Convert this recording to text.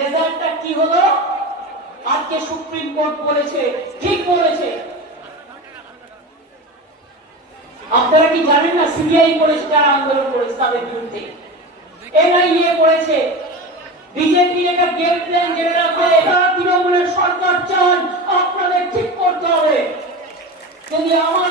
রেজাল্টটা কি হলো? আজকে সুপ্রিম কোর্ট বলেছে, ঠিক বলেছে। আপনারা কি জানেন না সিবিআই করেছে, যারা আন্দোলন করেছে তাদের বিরুদ্ধে, এনআইএ করেছে, বিজেপি এটা গেম প্ল্যান জেনে রাখবে। তৃণমূলের সরকার চান, আপনাদের ঠিক করতে হবে। যদি আমার